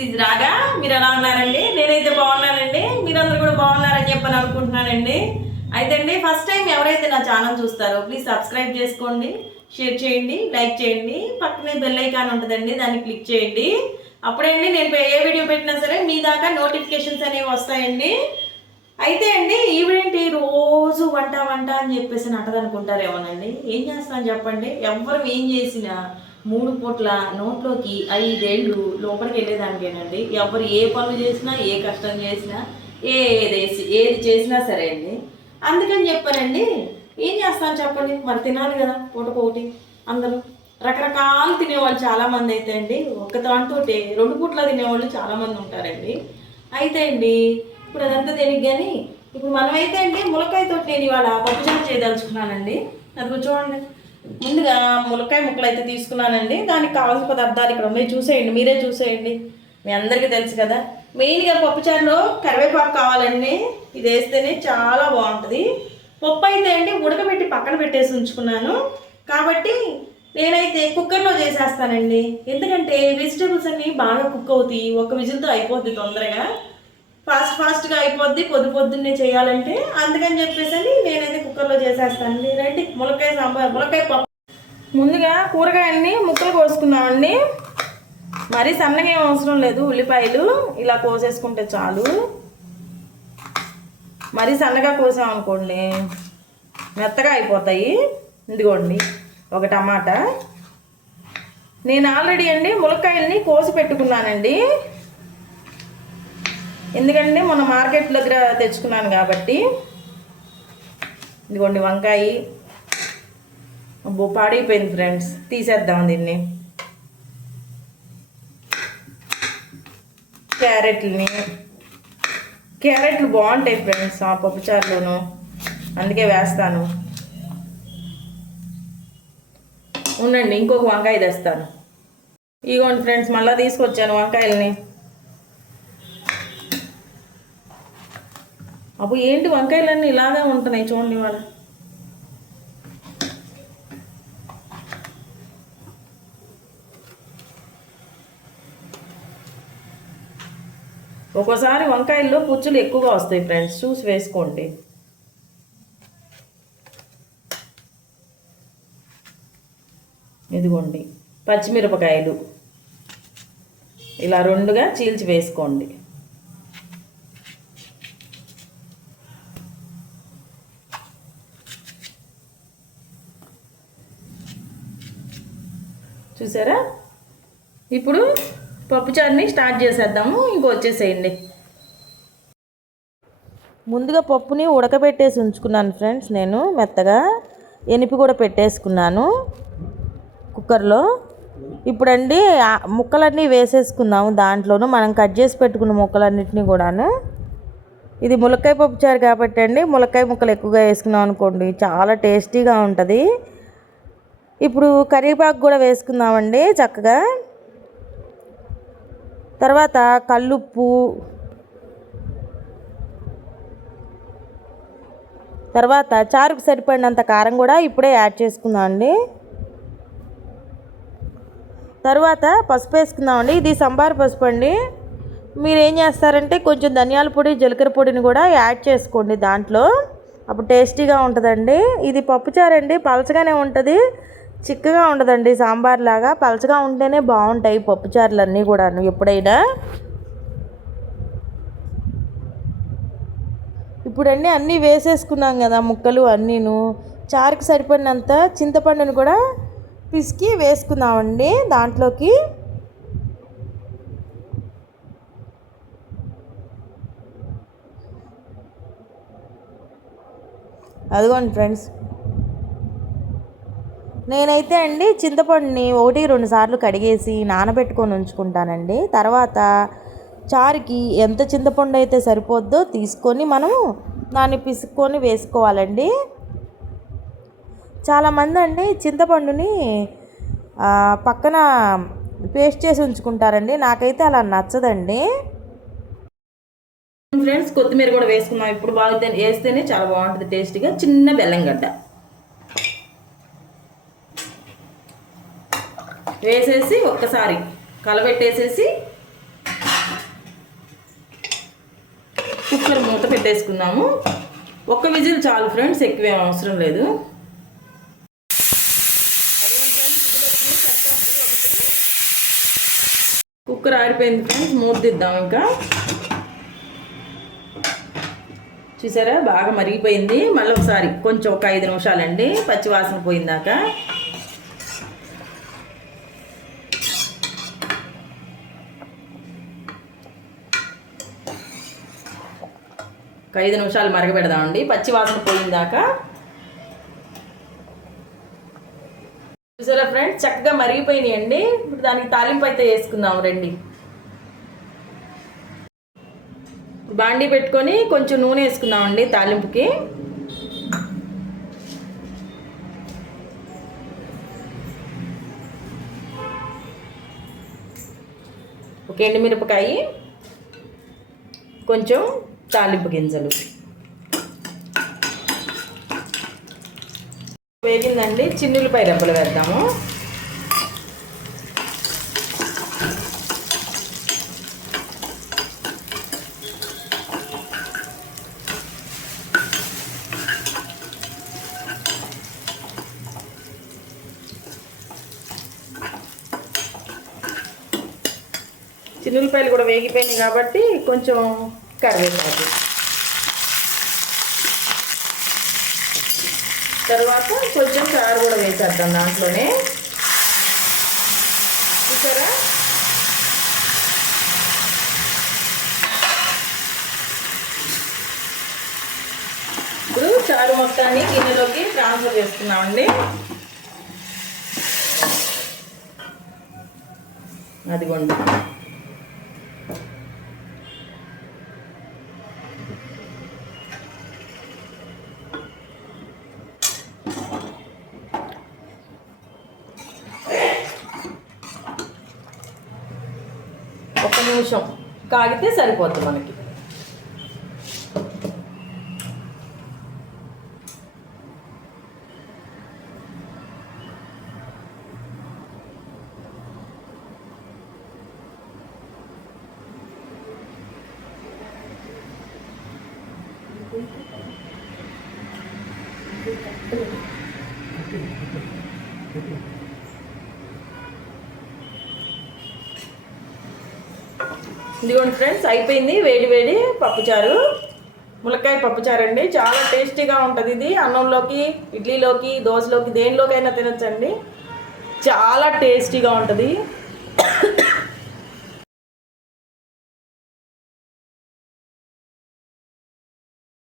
ఇది రాగా మీరు ఎలా ఉన్నారండి? నేనైతే బాగున్నానండి. మీరందరూ కూడా బాగున్నారని చెప్పని అనుకుంటున్నానండి. అయితే అండి ఫస్ట్ టైం ఎవరైతే నా ఛానల్ చూస్తారో ప్లీజ్ సబ్స్క్రైబ్ చేసుకోండి, షేర్ చేయండి, లైక్ చేయండి. పక్కనే బెల్ ఐకాన్ ఉంటుందండి, దాన్ని క్లిక్ చేయండి. అప్పుడండి నేను ఏ వీడియో పెట్టినా సరే మీ దాకా నోటిఫికేషన్స్ అనేవి వస్తాయండి. అయితే అండి ఈవిడేంటి రోజు వంట వంట అని చెప్పేసి నటదనుకుంటారేమోనండి. ఏం చేస్తాను చెప్పండి, ఎవ్వరు ఏం చేసినా 3 పూట్ల నోట్లోకి 5 ఏళ్ళు లోపలికి వెళ్ళేదానికేనండి. ఎవరు ఏ పనులు చేసినా, ఏ కష్టం చేసినా, ఏది చేసినా సరే అండి. అందుకని చెప్పానండి, ఏం చేస్తాను చెప్పండి, మరి తినాలి కదా పూటకోటి. అందరూ రకరకాలు తినేవాళ్ళు చాలామంది అయితే అండి, ఒక్క దాంతో 2 పూట్ల తినేవాళ్ళు చాలామంది ఉంటారండి. అయితే అండి ఇప్పుడు అదంతా దేనికి కానీ ఇప్పుడు మనమైతే అండి ములక్కాయతో నేను ఇవాళ పప్పుచారు చేయదలుచుకున్నానండి. అది చూడండి, ముందుగా ములక్కాయ ముక్కలు అయితే తీసుకున్నానండి. దానికి కావాల్సిన పదార్థాలు ఇక్కడ ఉన్నాయి, చూసేయండి, మీరే చూసేయండి. మీ అందరికీ తెలుసు కదా, మెయిన్గా పప్పుచారులో కరివేపాకు కావాలండి. ఇది వేస్తేనే చాలా బాగుంటుంది. పప్పు అయితే అండి ఉడకబెట్టి పక్కన పెట్టేసి ఉంచుకున్నాను కాబట్టి నేనైతే కుక్కర్లో చేసేస్తానండి. ఎందుకంటే వెజిటేబుల్స్ అన్నీ బాగా కుక్ అవుతాయి, ఒక విజిల్తో అయిపోద్ది తొందరగా, ఫాస్ట్గా అయిపోద్ది పొద్దున్నే చేయాలంటే. అందుకని చెప్పేసి నేనైతే కుక్కర్లో చేసేస్తానండి. రండి ములక్కాయ సాంబార్, ములక్కాయ పప్పు. ముందుగా కూరగాయల్ని ముక్కలు కోసుకుందామండి. మరీ సన్నగా ఏం అవసరం లేదు, ఉల్లిపాయలు ఇలా కోసేసుకుంటే చాలు. మరీ సన్నగా కోసామనుకోండి మెత్తగా అయిపోతాయి. ఇదిగోండి ఒక టమాటా. నేను ఆల్రెడీ అండి ములక్కాయల్ని కోసి పెట్టుకున్నానండి, ఎందుకంటే మొన్న మార్కెట్ దగ్గర తెచ్చుకున్నాను కాబట్టి. ఇదిగోండి వంకాయ, పాడైపోయింది ఫ్రెండ్స్, తీసేద్దాం దీన్ని. క్యారెట్లు బాగుంటాయి ఫ్రెండ్స్ ఆ పప్పుచారులోను, అందుకే వేస్తాను. ఉండండి ఇంకొక వంకాయ తెస్తాను. ఇదిగోండి ఫ్రెండ్స్ మళ్ళీ తీసుకొచ్చాను వంకాయలని. అప్పుడు ఏంటి వంకాయలన్నీ ఇలాగే ఉంటున్నాయి చూడండి ఇవాళ. ఒక్కోసారి వంకాయల్లో పుచ్చులు ఎక్కువగా వస్తాయి ఫ్రెండ్స్, చూసి వేసుకోండి. ఇదిగోండి పచ్చిమిరపకాయలు ఇలా 2గా చీల్చి వేసుకోండి. చూసారా? ఇప్పుడు పప్పుచారుని స్టార్ట్ చేసేద్దాము. వచ్చేసేయండి. ముందుగా పప్పుని ఉడకబెట్టేసి ఉంచుకున్నాను ఫ్రెండ్స్, నేను మెత్తగా ఎనిపి కూడా పెట్టేసుకున్నాను కుక్కర్లో. ఇప్పుడండి ముక్కలన్నీ వేసేసుకుందాము దాంట్లోనూ, మనం కట్ చేసి పెట్టుకున్న ముక్కలన్నింటినీ కూడాను. ఇది ములక్కాయ పప్పుచారు కాబట్టి అండి ములక్కాయ ముక్కలు ఎక్కువగా వేసుకున్నాం అనుకోండి చాలా టేస్టీగా ఉంటుంది. ఇప్పుడు కరివేపాకు కూడా వేసుకుందామండి చక్కగా. తర్వాత కల్లుప్పు, తర్వాత చారుకు సరిపడినంత కారం కూడా ఇప్పుడే యాడ్ చేసుకుందామండి. తర్వాత పసుపు వేసుకుందామండి. ఇది సంబార్ పసుపు అండి. మీరు ఏం చేస్తారంటే కొంచెం ధనియాల పొడి, జీలకర్ర పొడిని కూడా యాడ్ చేసుకోండి దాంట్లో, అప్పుడు టేస్టీగా ఉంటుందండి. ఇది పప్పుచారు అండి, పలచగానే ఉంటుంది, చిక్కగా ఉండదండి. సాంబార్ లాగా పలచగా ఉంటేనే బాగుంటాయి పప్పుచారులు అన్నీ కూడా ఎప్పుడైనా. ఇప్పుడన్నీ అన్నీ వేసేసుకున్నాం కదా ముక్కలు అన్నీను. చారుకి సరిపడినంత చింతపండుని కూడా పిసికి వేసుకుందామండి దాంట్లోకి. అదిగోండి ఫ్రెండ్స్, నేనైతే అండి చింతపండుని 1-2 సార్లు కడిగేసి నానబెట్టుకొని ఉంచుకుంటానండి. తర్వాత చారుకి ఎంత చింతపండు అయితే సరిపోద్దో తీసుకొని మనం దాన్ని పిసుక్కొని వేసుకోవాలండి. చాలామంది అండి చింతపండుని పక్కన పేస్ట్ చేసి ఉంచుకుంటారండి, నాకైతే అలా నచ్చదండి. ఫ్రెండ్స్ కొత్తిమీర కూడా వేసుకున్నాం ఇప్పుడు, బాగా వేస్తేనే చాలా బాగుంటుంది టేస్టీగా. చిన్న బెల్లం గడ్డ వేసేసి ఒక్కసారి కలబెట్టేసేసి మూత పెట్టేసుకున్నాము. ఒక్క విజిల్ చాలు ఫ్రెండ్స్, ఎక్కువేం అవసరం లేదు. కుక్కర్ ఆరిపోయింది ఫ్రెండ్స్, మూత దిద్దాం. ఇంకా చూసారా బాగా మరిగిపోయింది. మళ్ళీ ఒకసారి కొంచెం ఒక 5 నిమిషాలండి, పచ్చి వాసన పోయిందాక. ఒక 5 నిమిషాలు మరగబెడదామండి, పచ్చి వాసన పోయిందాకా. చూసారా ఫ్రెండ్స్ చక్కగా మరిగిపోయినాయండి. ఇప్పుడు దానికి తాలింపు అయితే వేసుకుందాం రండి. బాండీ పెట్టుకొని కొంచెం నూనె వేసుకుందామండి తాలింపుకి. ఒక ఎండుమిరపకాయ, కొంచెం తాలింపు గింజలు వేగిందండి. చిన్నులపై రెబ్బలు వేద్దాము. చిన్నులపాయలు కూడా వేగిపోయినాయి కాబట్టి కొంచెం కరివేపాకు, తర్వాత కొంచెం చారు కూడా వేసేద్దాం దాంట్లోనే. చూసారా ఇప్పుడు చారు మొత్తాన్ని గిన్నెలోకి ట్రాన్స్ఫర్ చేసుకున్నామండి. అదిగోండి. ఒక నిమిషం కాగితే సరిపోతుంది మనకి. ఇదిగోండి ఫ్రెండ్స్ అయిపోయింది వేడి వేడి పప్పుచారు, ములక్కాయ పప్పుచారు అండి. చాలా టేస్టీగా ఉంటుంది ఇది. అన్నంలోకి, ఇడ్లీలోకి, దోశలోకి, దేనిలోకైనా తినొచ్చండి. చాలా టేస్టీగా ఉంటుంది.